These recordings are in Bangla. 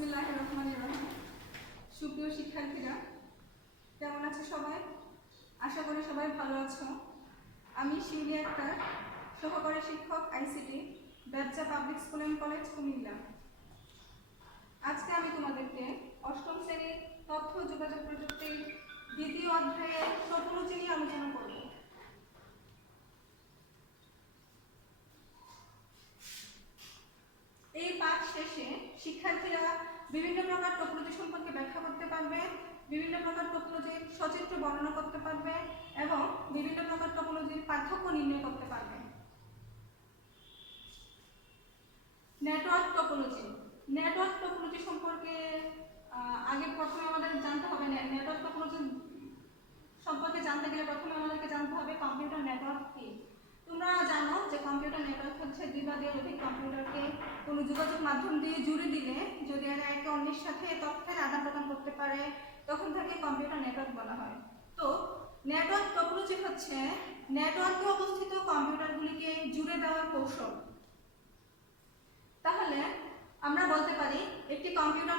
বিসমিল্লাহির রহমানির রহিম। সুপ্রিয় শিক্ষার্থীরা, কেমন আছো সবাই? আশা করি সবাই ভালো আছো। আমি শিউলি আক্তার, সহকারী শিক্ষক আইসিটি, ব্যবসা public school and college, Comilla. আজকে আমি তোমাদেরকে অষ্টম শ্রেণীর তথ্য যোগাযোগ প্রযুক্তির দ্বিতীয় অধ্যায়ে টপোলজি নিয়ে আলোচনা করব। এই পাঠ শেষে শিক্ষার্থীরা বিভিন্ন প্রকার টপোলজি সম্পর্কে ব্যাখ্যা করতে পারবে, বিভিন্ন প্রকার টপোলজির সচিত্র বর্ণনা করতে পারবে এবং বিভিন্ন প্রকার টপোলজির পার্থক্য নির্ণয় করতে পারবে। Network topology. নেটওয়ার্ক টপোলজি সম্পর্কে আগে প্রথমে আমাদের জানতে হবে, নেটওয়ার্ক টপোলজি সম্পর্কে জানতে গেলে প্রথমে আমাদেরকে জানতে হবে কম্পিউটার নেটওয়ার্ক কি। তোমরা জানো যে কম্পিউটার নেটওয়ার্ক হচ্ছে দুই বা অধিক কম্পিউটারকে কোনো যোগাযোগ মাধ্যম দিয়ে জুড়ে দিলে যদি এরা একে অন্যের সাথে তথ্যের আদান প্রদান করতে পারে তখন তাকে কম্পিউটার নেটওয়ার্ক বলা হয়। তো নেটওয়ার্ক টপোলজি হচ্ছে নেটওয়ার্কে অবস্থিত কম্পিউটারগুলিকে জুড়ে দেওয়ার কৌশল। তাহলে আমরা বলতে পারি একটি কম্পিউটার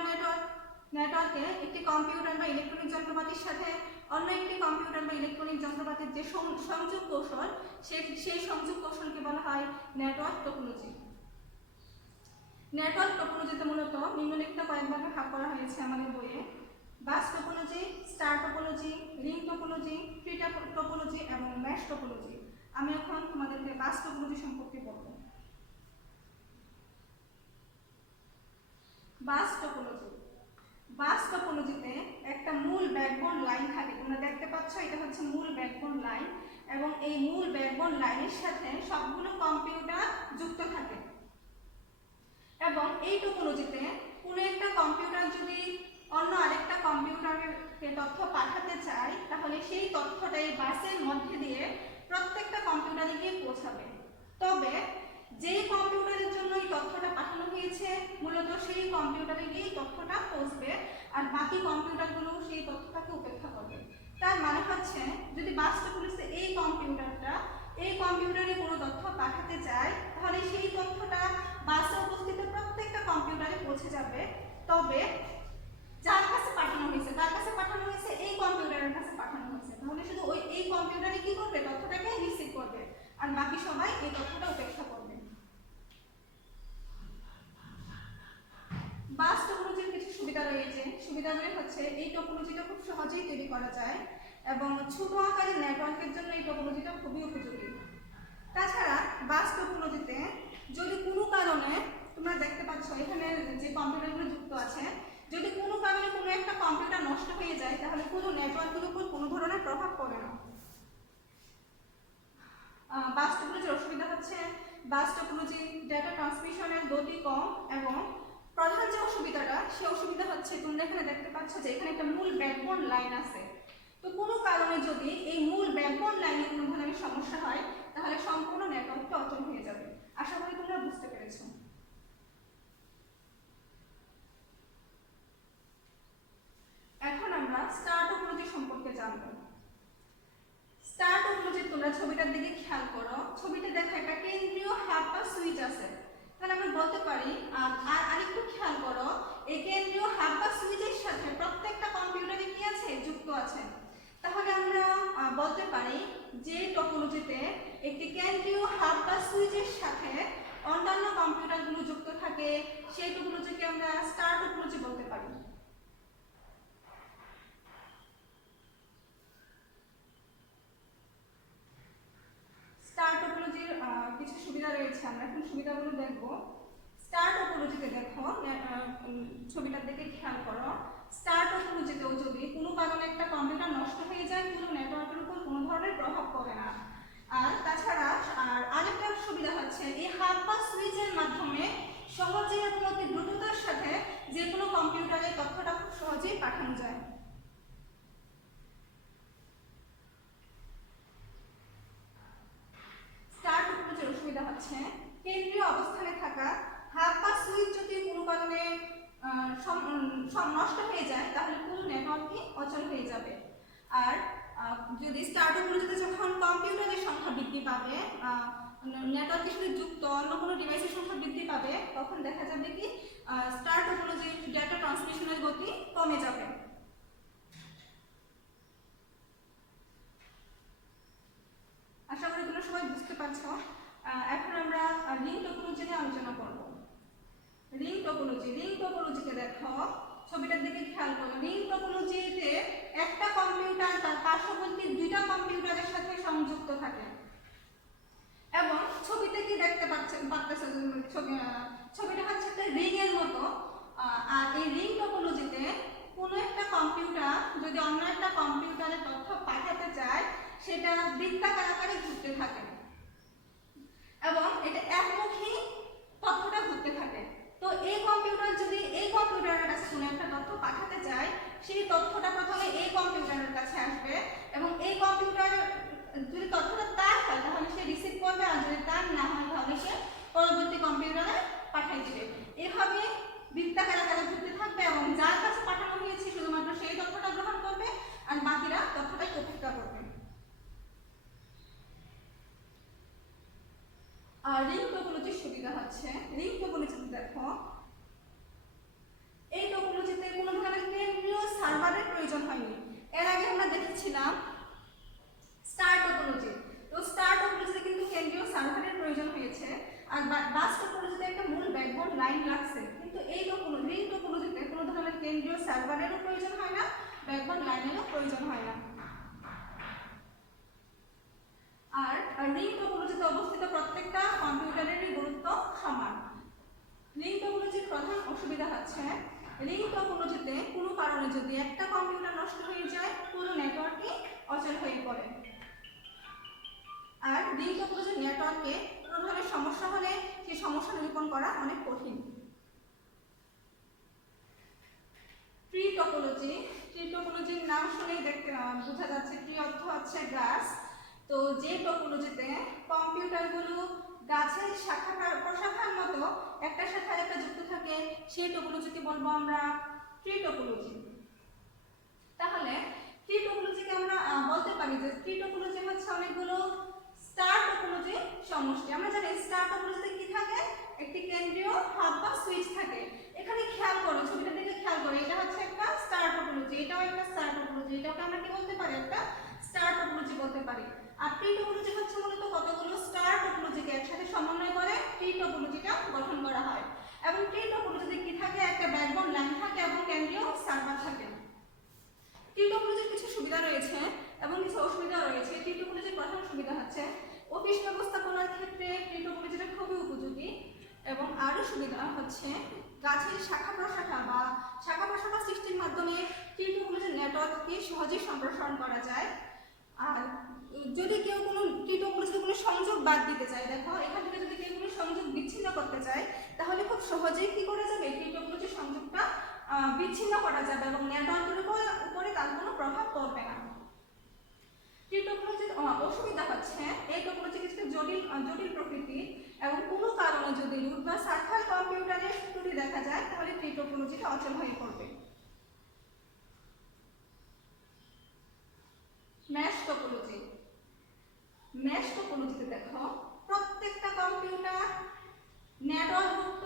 নেটওয়ার্কে একটি কম্পিউটার বা ইলেকট্রনিক যন্ত্রপাতির সাথে অন্য একটি কম্পিউটার বা ইলেকট্রনিক যন্ত্রপাতির যে সংযোগ কৌশল সেই সংযোগ কৌশলকে বলা হয় নেটওয়ার্ক টপোলজি। নেটওয়ার্ক টপোলজিতে মূলত নিম্নলিখিত কয়েক ভাগে ভাগ করা হয়েছে আমাদের বইয়ে: bus topology, star topology, ring topology, tree topology এবং ম্যাশ টপোলজি। আমি এখন তোমাদেরকে বাস টপোলজি সম্পর্কে বলবো। Bus topology. বাস টপোলজিতে একটা মূল ব্যাকবোন লাইন থাকে। তোমরা দেখতে পাচ্ছ এটা হচ্ছে মূল ব্যাকবোন লাইন এবং এই মূল ব্যাকবোন লাইনের সাথে সবগুলো কম্পিউটার যুক্ত থাকে। এবং এই টপোলজিতে কোনো একটা কম্পিউটার যদি অন্য আরেকটা কম্পিউটারকে তথ্য পাঠাতে চায় তাহলে সেই তথ্যটা এই বাসের মধ্যে দিয়ে প্রত্যেকটা কম্পিউটারে গিয়ে পৌঁছাবে। তবে যেই কম্পিউটারের জন্য এই তথ্যটা পাঠানো হয়েছে মূলত সেই কম্পিউটারে গিয়ে তথ্যটা পৌঁছবে আর বাকি কম্পিউটারগুলো সেই তথ্যটাকে উপেক্ষা করবে। তার মানে হচ্ছে যদি বাস টপোলজিতে এই কম্পিউটারে কোনো তথ্য পাঠাতে চায় তাহলে সেই তথ্যটা বাসে উপস্থিত প্রত্যেকটা কম্পিউটারে পৌঁছে যাবে। তবে যার কাছে পাঠানো হয়েছে এই কম্পিউটারের কাছে পাঠানো হয়েছে তাহলে শুধু এই কম্পিউটারে কি করবে, তথ্যটাকে রিসিভ করবে আর বাকি সবাই এই তথ্যটা উপেক্ষা করবে। বাস টপোলজির কিছু সুবিধা রয়েছে। সুবিধাগুলি হচ্ছে এই টপোলজিটা খুব সহজেই তৈরি করা যায় এবং ছোট আকারের নেটওয়ার্কের জন্য এই টপোলজিটা খুবই উপযোগী। তাছাড়া বাস টপোলজিতে যদি কোনো কারণে তোমরা দেখতে পাচ্ছ এখানে যে কম্পিউটারগুলো যুক্ত আছে, যদি কোনো কারণে কোনো একটা কম্পিউটার নষ্ট হয়ে যায় তাহলে পুরো নেটওয়ার্কের উপর কোনো ধরনের প্রভাব পড়ে না। বাস টপোলজির অসুবিধা হচ্ছে বাস টপোলজি ডেটা ট্রান্সমিশনের গতি কম এবং প্রধান যে অসুবিধাটা সেই অসুবিধা হচ্ছে তোমরা এখানে দেখতে পাচ্ছ যে এখানে একটা মূল ব্যাকবোন লাইন আছে। তো কোনো কারণে যদি এই মূল ব্যাকবোন লাইনে কোনো ধরনের সমস্যা হয় তাহলে সম্পূর্ণ নেটওয়ার্কটা অচল হয়ে যাবে। আশা করি তোমরা বুঝতে পেরেছো। এখন আমরা স্টার টপোলজি সম্পর্কে জানব। স্টার টপোলজি তোমরা ছবিটার দিকে খেয়াল করো। ছবিতে দেখো একটা কেন্দ্রীয় হাব বা সুইচ আছে। তাহলে আমরা বলতে পারি আর আরেকটু খেয়াল করো, এই কেন্দ্রীয় হাব বা সুইচের সাথে প্রত্যেকটা কম্পিউটারে কি আছে, যুক্ত আছে। তাহলে আমরা বলতে পারি যে টপোলজিতে একটি কেন্দ্রীয় হাব বা সুইচের সাথে অন্যান্য কম্পিউটারগুলো যুক্ত থাকে সেই টপোলজিকে আমরা স্টার টপোলজি বলতে পারি। স্টার টপোলজির কিছু সুবিধা রয়েছে, আমরা এখন সুবিধাগুলো দেখব। স্টার টপোলজিতে দেখো ছবিটার দিকে খেয়াল করো, স্টার টপোলজিতেও যদি কোনো কারণে একটা কম্পিউটার নষ্ট হয়ে যায় পুরো নেটওয়ার্কের উপর কোনো ধরনের প্রভাব পড়ে না। আর তাছাড়া আরেকটা সুবিধা হচ্ছে এই হাব বা সুইচের মাধ্যমে সহজে এবং অতি দ্রুততার সাথে যে কোনো কম্পিউটারে তথ্যটা খুব সহজেই পাঠানো যায়। স্টার টপোলজির অসুবিধা হচ্ছে কেন্দ্রীয় অবস্থানে থাকা হাব বা সুইচ যদি কোনো কারণে নষ্ট হয়ে যায় তাহলে পুরো নেটওয়ার্কই অচল হয়ে যাবে। আর যদি স্টার টপোলজিতে যখন কম্পিউটারের সংখ্যা বৃদ্ধি পাবে, নেটওয়ার্কের সাথে যুক্ত অন্য কোনো ডিভাইসের সংখ্যা বৃদ্ধি পাবে তখন দেখা যাবে কি স্টার টপোলজির ডেটা গতি কমে যাবে। আশা করি তোমরা সবাই বুঝতে পারছো। এখন আমরা রিং টোপোলজি নিয়ে আলোচনা করব। রিং টোপোলজিতে দেখো, ছবিটার দিকে খেয়াল করো। রিং টোপোলজিতে একটা কম্পিউটার তার পার্শ্ববর্তী দুইটা কম্পিউটারের সাথে সংযুক্ত থাকে এবং ছবিতে কি দেখতে পাচ্ছেন ছবিটা হচ্ছে একটা রিং এর মতো। আর এই রিং টোপোলজিতে কোনো একটা কম্পিউটার যদি অন্য একটা কম্পিউটারে তথ্য পাঠাতে চায়, সেটা বৃত্তাকার আকারে ঘুরতে থাকে এবং এটা একমুখী তথ্যটা ঘুরতে থাকে। তো এই কম্পিউটার যদি এই কম্পিউটারের কাছে কোনো একটা তথ্য পাঠাতে চায়, সেই তথ্যটা প্রথমে এই কম্পিউটারের কাছে আসবে এবং এই কম্পিউটার যদি তথ্যটা তার হয় তাহলে সে রিসিভ করবে, আর যদি তার না হয় তাহলে সে পরবর্তী কম্পিউটারে পাঠিয়ে দিবে। এভাবে বৃত্তাকার আকারে ঘুরতে থাকবে এবং যার কাছে পাঠানো হয়েছে শুধুমাত্র সেই তথ্যটা গ্রহণ করবে আর বাকিরা তথ্যটাকে উপেক্ষা করবে। আর রিং টোপোলজির সুবিধা হচ্ছে, রিং টোপোলজিতে দেখো, এই টোপোলজিতে কোনো ধরনের কেন্দ্রীয় সার্ভারের প্রয়োজন হয়নি। এর আগে আমরা দেখেছিলাম স্টার টোপোলজি। তো স্টার টোপোলজিতে কিন্তু কেন্দ্রীয় সার্ভারের প্রয়োজন হয়েছে, আর বাস টোপোলজিতে একটা মূল ব্যাকবোন লাইন লাগছে। কিন্তু এই রিং টোপোলজিতে কোনো ধরনের কেন্দ্রীয় সার্ভারেরও প্রয়োজন হয় না, ব্যাকবোন লাইনেরও প্রয়োজন হয় না। আর রিং টোপোলজিতে অবস্থিত প্রত্যেকটা কম্পিউটারেরই গুরুত্ব সমান। রিং টোপোলজির প্রধান অসুবিধা হচ্ছে, রিং টোপোলজিতে কোনো কারণে যদি একটা কম্পিউটার নষ্ট হয়ে যায়, পুরো নেটওয়ার্কই অচল হয়ে পড়ে। আর রিং টোপোলজির নেটওয়ার্কে কোনো ধরনের সমস্যা হলে সেই সমস্যা নিরূপণ করা অনেক কঠিন। ট্রি টোপোলজির নাম শুনেই দেখতে বোঝা যাচ্ছে ট্রি অর্থ হচ্ছে গাছ। তো যে টোপোলজিতে কম্পিউটারগুলো গাছের শাখা প্রশাখার মতো একটার সাথে আরেকটা যুক্ত থাকে, সেই টোপোলজিকে বলবো আমরা ট্রি টোপোলজি। তাহলে ট্রি টোপোলজিকে আমরা বলতে পারি যে ট্রি টোপোলজি হচ্ছে অনেকগুলো স্টার টোপোলজি সমষ্টি। আমরা জানি স্টার টোপোলজিতে কি থাকে, একটি কেন্দ্রীয় হাব বা সুইচ থাকে। এখানে খেয়াল করো, ছবিটার দিকে খেয়াল করো, এটা হচ্ছে একটা স্টার টোপোলজি, এটাও একটা স্টার টোপোলজি, এটাকে আমরা কি বলতে পারি, একটা স্টার টোপোলজি বলতে পারি। আর ট্রি টোপোলজি হচ্ছে মূলত কতগুলো স্টার টোপোলজিকে একসাথে সমন্বয় করে ট্রি টোপোলজিটা গঠন করা হয়। এবং ট্রি টোপোলজিতে কি থাকে, একটা ব্যাকবোন লাইন থাকে এবং কেন্দ্রীয় সার্ভার থাকে। ট্রি টোপোলজির কিছু সুবিধা রয়েছে এবং কিছু অসুবিধা রয়েছে। ট্রি টোপোলজির প্রধান সুবিধা হচ্ছে অফিস ব্যবস্থাপনার ক্ষেত্রে ট্রি টোপোলজিটা খুবই উপযোগী, এবং আরও সুবিধা হচ্ছে গাছের শাখা প্রশাখা সৃষ্টির মাধ্যমে ট্রি টোপোলজির নেটওয়ার্ককে সহজেই সম্প্রসারণ করা যায়। আর যদি কেউ কোনো ট্রি টোপোলজিতে কোনো সংযোগ বাদ দিতে চায়, দেখো এখান থেকে যদি কেউ কোনো সংযোগ বিচ্ছিন্ন করতে চায়, তাহলে খুব সহজেই কি করা যাবে, ট্রি টোপোলজির সংযোগটা বিচ্ছিন্ন করা যাবে এবং নেটওয়ার্কের উপরে তার কোনো প্রভাব পড়বে না। ট্রি টোপোলজির অসুবিধা হচ্ছে এই টোপোলজি কিছুটা জটিল প্রকৃতির, এবং কোনো কারণে যদি রুট বা সার্ভার কম্পিউটারে ত্রুটি দেখা যায় তাহলে ট্রি টোপোলজিটা অচল হয়ে পড়বে। মেশ টোপোলজিতে দেখো, প্রত্যেকটা কম্পিউটার নেটওয়ার্কযুক্ত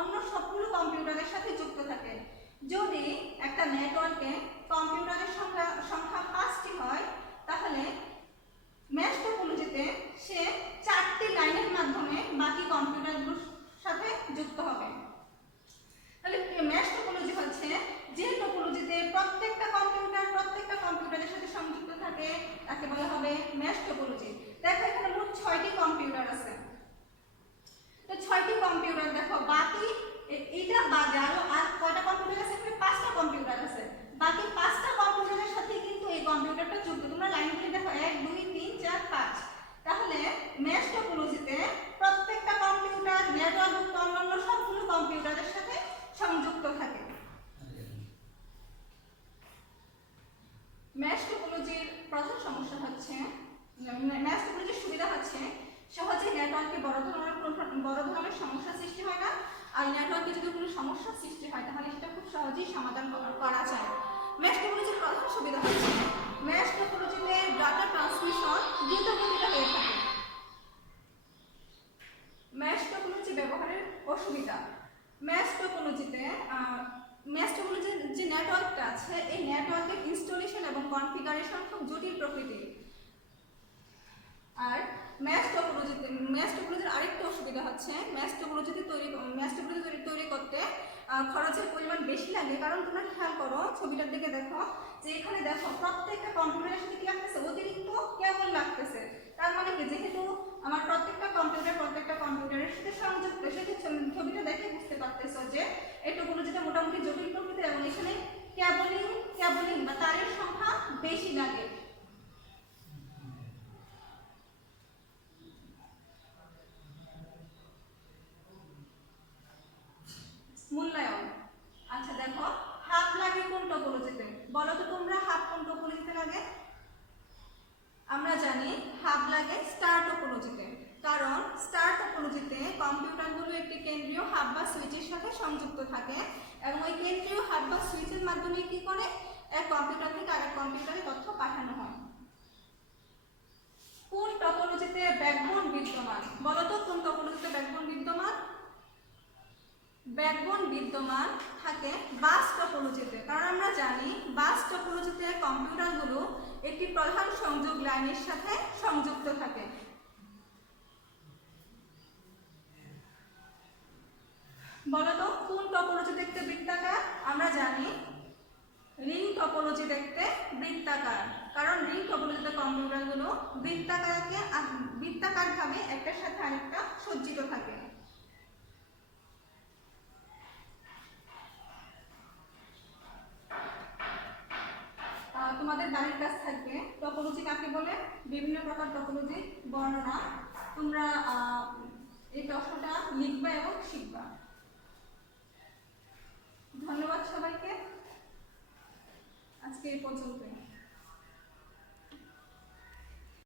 অন্য সবগুলো কম্পিউটারের সাথে যুক্ত থাকে। যদি একটা নেটওয়ার্কে কম্পিউটারের সংখ্যা 5টি হয়, তাহলে মেশ টোপোলজিতে সে 4টি লাইনের মাধ্যমে বাকি কম্পিউটারগুলোর সাথে যুক্ত হবে। তাহলে মেশ টোপোলজি হচ্ছে যে টোপোলজিতে প্রত্যেকটা কম্পিউটারের সাথে সংযুক্ত থাকে, তাকে বলা হবে মেশ টোপোলজি। দেখো এখানে মোট 6টি কম্পিউটার আছে। তো 6টি কম্পিউটার দেখো, বাকি এইটা বাদে আর কয়টা কম্পিউটার আছে, এখানে 5টা কম্পিউটার আছে। বাকি 5টা কম্পিউটারের সাথে কিন্তু এই কম্পিউটারটা যুক্ত। তোমরা লাইনগুলি দেখো 1 2 3 4 5। তাহলে মেশ টোপোলজিতে প্রত্যেকটা কম্পিউটার নেটওয়ার্কযুক্ত অন্যান্য সবগুলো কম্পিউটারের সাথে সংযুক্ত থাকে। মেশ টোপোলজির প্রধান সমস্যা হচ্ছে, মেশ টোপোলজির সুবিধা হচ্ছে সহজে নেটওয়ার্কে বড় ধরনের সমস্যা সৃষ্টি হয় না, আর নেটওয়ার্কে যদি কোনো সমস্যা সৃষ্টি হয় তাহলে সেটা খুব সহজেই সমাধান করা যায়। মেশ টোপোলজির প্রধান সুবিধা হচ্ছে মেশ টোপোলজিতে ডাটা ট্রান্সমিশন দ্রুত গতিতে হয়ে থাকে। মেশ টোপোলজি ব্যবহারের অসুবিধা, ম্যাশ টপোলজিতে ম্যাশ টপোলজির যে নেটওয়ার্কটা আছে এই নেটওয়ার্কের ইনস্টলেশন এবং কনফিগারেশন খুব জটিল প্রকৃতির। আর ম্যাশ টপোলজির আরেকটা অসুবিধা হচ্ছে ম্যাশ টপোলজি তৈরি করতে খরচের পরিমাণ বেশি লাগে। কারণ তোমরা খেয়াল করো, ছবিটার দিকে দেখো, যে এখানে দেখো প্রত্যেকটা কম্পিউটারের সাথে কি লাগতেছে, অতিরিক্ত কেবল লাগতেছে। তার মানে কি, যেহেতু আমার প্রত্যেকটা কম্পিউটারের সাথে সংযুক্ত, সেহেতু ছবিটা দেখে বুঝতে পারতেছো যে এই টপোলজিটা মোটামুটি জটিল প্রকৃতির এবং এখানে কেবলিং বা তারের সংখ্যা বেশি লাগে। মূল্যায়ন, আচ্ছা দেখো, হাফ লাগে কোন টপোলজিতে? বলো তো তোমরা, হাফ কোন টপোলজিতে লাগে? আমরা জানি হাফ লাগে স্টার টপোলজিতে। কারণ স্টার টপোলজিতে কম্পিউটারগুলো একটি কেন্দ্রীয় হাব বা সুইচের সাথে সংযুক্ত থাকে এবং ওই কেন্দ্রীয় হাব বা সুইচের মাধ্যমে কি করে, এক কম্পিউটার থেকে আরেক কম্পিউটারে তথ্য পাঠানো হয়। কোন টপোলজিতে ব্যাকবোন বিদ্যমান? বলো তো কোন টপোলজিতে ব্যাকবোন বিদ্যমান? ব্যাকবোন বিদ্যমান থাকে বাস টপোলজিতে। কারণ আমরা জানি বাস টপোলজিতে কম্পিউটারগুলো একটি প্রধান সংযোগ লাইনের সাথে সংযুক্ত থাকে। বলো তো কোন টপোলজি দেখতে বৃত্তাকার? আমরা জানি রিং টপোলজি দেখতে বৃত্তাকার। কারণ রিং টপোলজিতে কম্পিউটারগুলো বৃত্তাকারভাবে একটার সাথে আরেকটা সজ্জিত থাকে। তোমাদের বাড়ির কাজ থাকবে টপোলজি কাকে বলে, বিভিন্ন প্রকার টপোলজি বর্ণনা। তোমরা এই প্রশ্নটা লিখবা এবং শিখবা। ধন্যবাদ সবাইকে, আজকে এই পর্যন্ত।